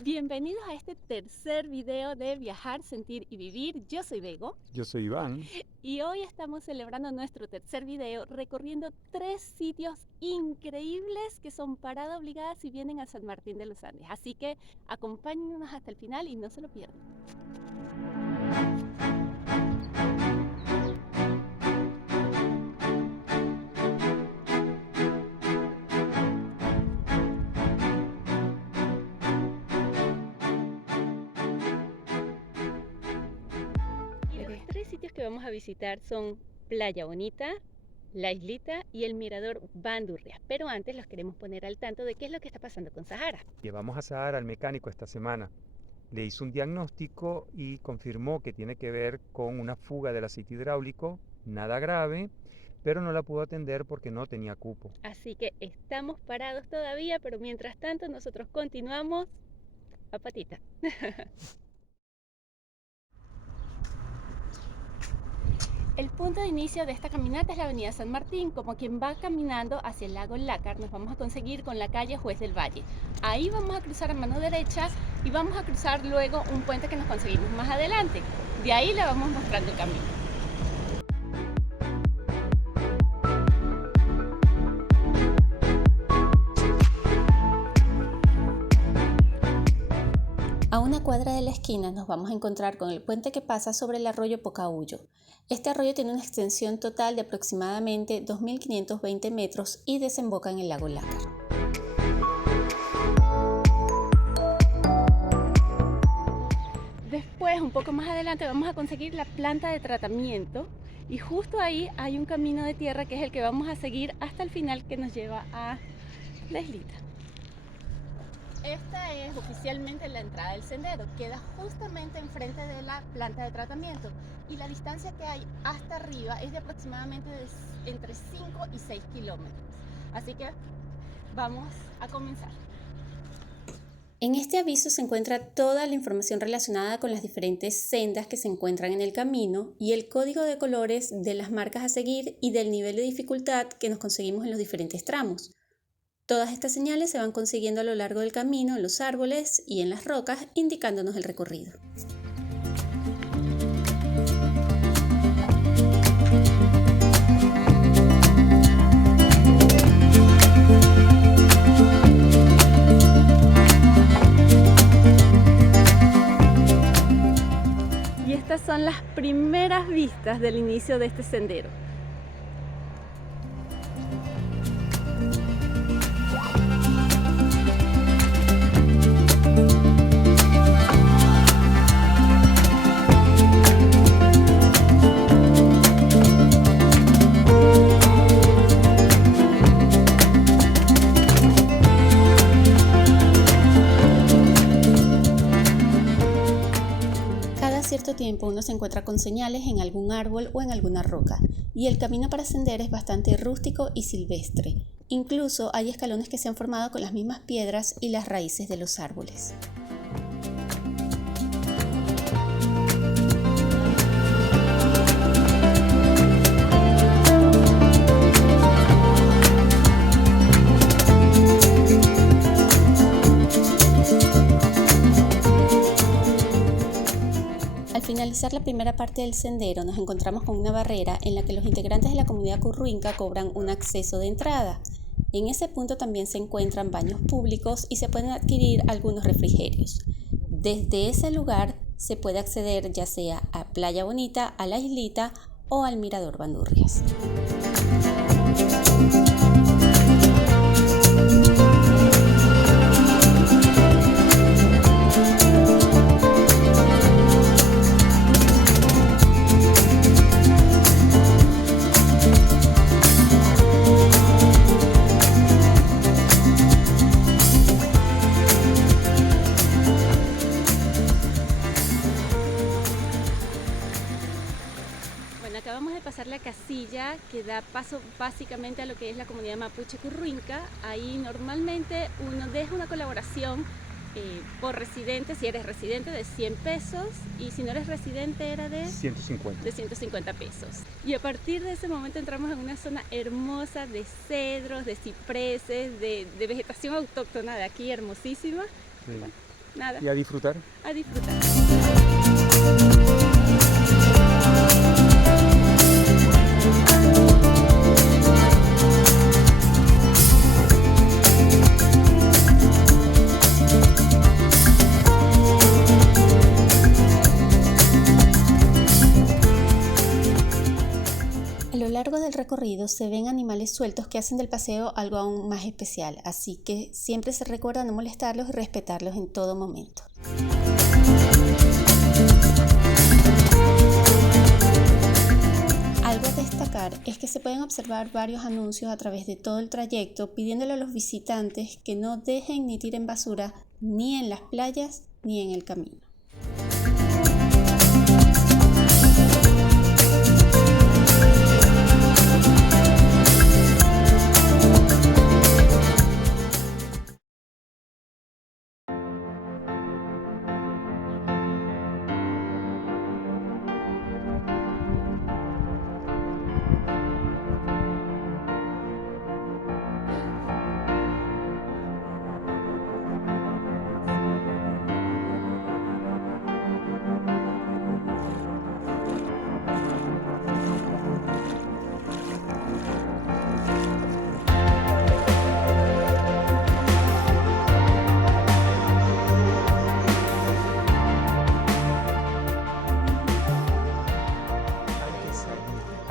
Bienvenidos a este tercer video de Viajar, Sentir y Vivir. Yo soy Bego Yo soy Iván. y hoy estamos celebrando nuestro tercer video recorriendo 3 sitios increíbles que son parada obligada si vienen a San Martín de los Andes. Así que acompáñennos hasta el final y no se lo pierdan. Y los 3 sitios que vamos a visitar son Playa Bonita, La Islita y el Mirador Bandurrias. Pero antes los queremos poner al tanto de qué es lo que está pasando con Sahara. Llevamos a Sahara al mecánico esta semana. Le hizo un diagnóstico y confirmó que tiene que ver con una fuga del aceite hidráulico, nada grave, pero no la pudo atender porque no tenía cupo. Así que estamos parados todavía, pero mientras tanto nosotros continuamos a patita. El punto de inicio de esta caminata es la avenida San Martín. Como quien va caminando hacia el lago Lácar, nos vamos a conseguir con la calle Juez del Valle. Ahí vamos a cruzar a mano derecha y vamos a cruzar luego un puente que nos conseguimos más adelante. De ahí le vamos mostrando el camino. A una cuadra de la esquina nos vamos a encontrar con el puente que pasa sobre el arroyo Pocahuyo. Este arroyo tiene una extensión total de aproximadamente 2.520 metros y desemboca en el lago Lácar. Después, un poco más adelante, vamos a conseguir la planta de tratamiento y justo ahí hay un camino de tierra que es el que vamos a seguir hasta el final, que nos lleva a la islita. Esta es oficialmente la entrada del sendero, queda justamente enfrente de la planta de tratamiento y la distancia que hay hasta arriba es de aproximadamente entre 5 y 6 kilómetros. Así que vamos a comenzar. En este aviso se encuentra toda la información relacionada con las diferentes sendas que se encuentran en el camino y el código de colores de las marcas a seguir y del nivel de dificultad que nos conseguimos en los diferentes tramos. Todas estas señales se van consiguiendo a lo largo del camino, en los árboles y en las rocas, indicándonos el recorrido. Y estas son las primeras vistas del inicio de este sendero. Cada cierto tiempo uno se encuentra con señales en algún árbol o en alguna roca, y el camino para ascender es bastante rústico y silvestre. Incluso hay escalones que se han formado con las mismas piedras y las raíces de los árboles. Al finalizar la primera parte del sendero nos encontramos con una barrera en la que los integrantes de la comunidad curruinca cobran un acceso de entrada. En ese punto también se encuentran baños públicos y se pueden adquirir algunos refrigerios. Desde ese lugar se puede acceder ya sea a Playa Bonita, a La Islita o al Mirador Bandurrias. Acabamos de pasar la casilla que da paso básicamente a lo que es la comunidad mapuche curruinca. Ahí normalmente uno deja una colaboración por residente, si eres residente, de 100 pesos, y si no eres residente era de 150 pesos. Y a partir de ese momento entramos en una zona hermosa de cedros, de cipreses, de vegetación autóctona de aquí, hermosísima. Sí. nada, Y a disfrutar. a disfrutar. A lo largo del recorrido se ven animales sueltos que hacen del paseo algo aún más especial, así que siempre se recuerda no molestarlos y respetarlos en todo momento. Algo a destacar es que se pueden observar varios anuncios a través de todo el trayecto pidiéndole a los visitantes que no dejen ni tiren basura ni en las playas ni en el camino.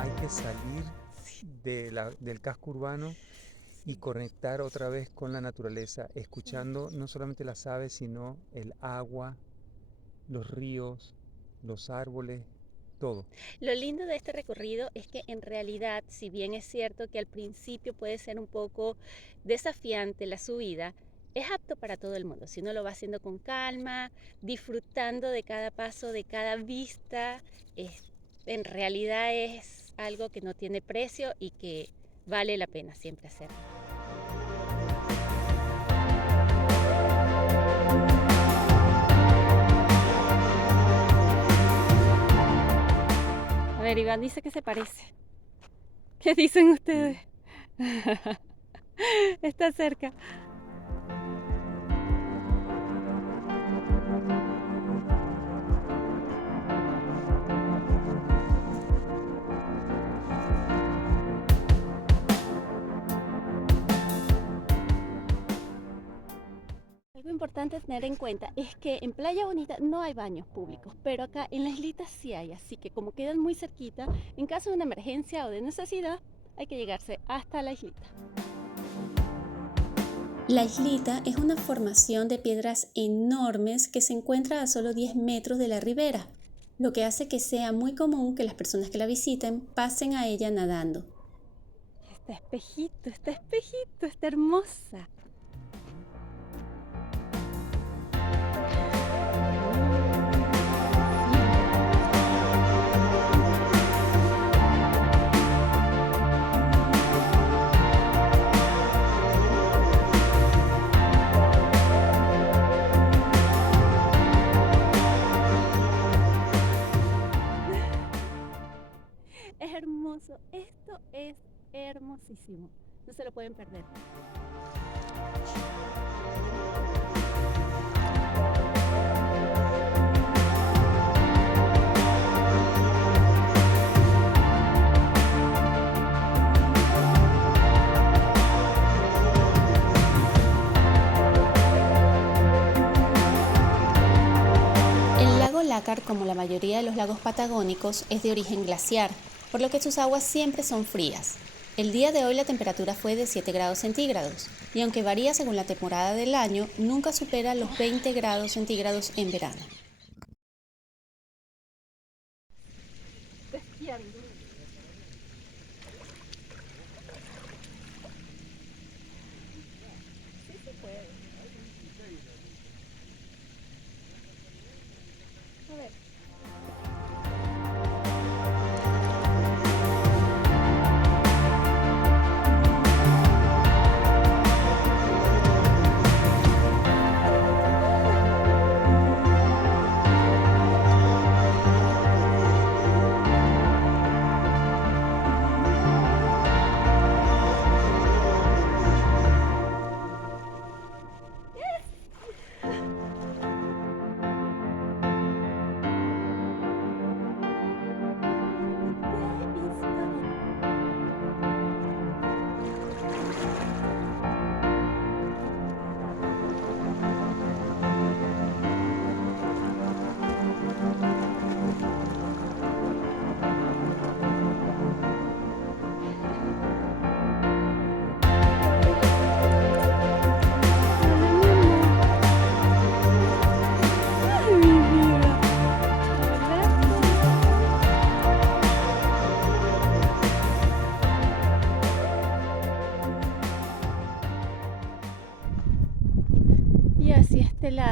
Hay que salir del casco urbano y conectar otra vez con la naturaleza, escuchando no solamente las aves, sino el agua, los ríos, los árboles, todo. Lo lindo de este recorrido es que en realidad, si bien es cierto que al principio puede ser un poco desafiante la subida, es apto para todo el mundo. Si uno lo va haciendo con calma, disfrutando de cada paso, de cada vista, en realidad es algo que no tiene precio y que vale la pena siempre hacerlo. A ver, Iván dice que se parece. ¿Qué dicen ustedes? Está cerca. Algo importante tener en cuenta es que en Playa Bonita no hay baños públicos, pero acá en la islita sí hay, así que como quedan muy cerquita, en caso de una emergencia o de necesidad, hay que llegarse hasta la islita. La islita es una formación de piedras enormes que se encuentra a solo 10 metros de la ribera, lo que hace que sea muy común que las personas que la visiten pasen a ella nadando. Está hermosa. Es hermoso, esto es hermosísimo, no se lo pueden perder. El lago Lácar, como la mayoría de los lagos patagónicos, es de origen glaciar, por lo que sus aguas siempre son frías. El día de hoy la temperatura fue de 7 grados centígrados y aunque varía según la temporada del año, nunca supera los 20 grados centígrados en verano. A ver.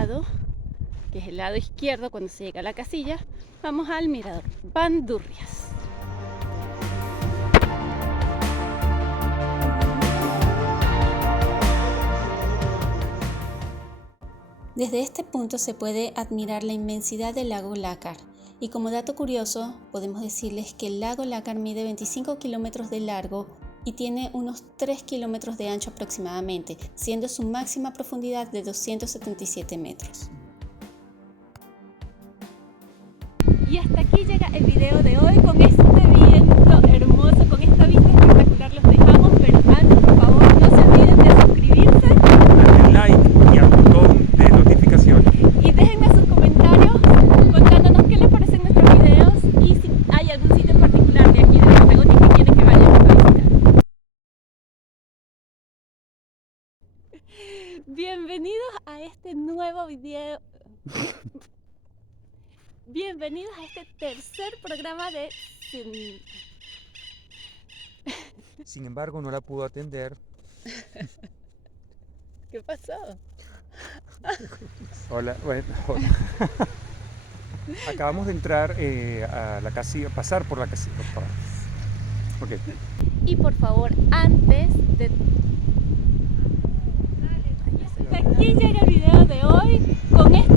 lado, que es el lado izquierdo cuando se llega a la casilla, vamos al mirador Bandurrias. Desde este punto se puede admirar la inmensidad del lago Lácar. Y como dato curioso, podemos decirles que el lago Lácar mide 25 kilómetros de largo y tiene unos 3 kilómetros de ancho aproximadamente, siendo su máxima profundidad de 277 metros. Y hasta aquí llega el video de hoy con este viento hermoso, con esta vista espectacular. Los dejamos, pero antes, por favor, no se olviden de suscribirse, Darle like y al botón de notificaciones. y déjenme sus comentarios contándonos qué les parecen nuestros videos y si hay algún sitio en particular de aquí de la Patagonia que quieren que vayamos a visitar. Bienvenidos a este nuevo video. Bienvenidos a este tercer programa de... Sin embargo, no la pudo atender. ¿Qué pasó? Hola, bueno, hola. Acabamos de entrar a la casilla, pasar por la casilla. Ok. Y por favor, antes de... Hasta aquí llega el video de hoy con este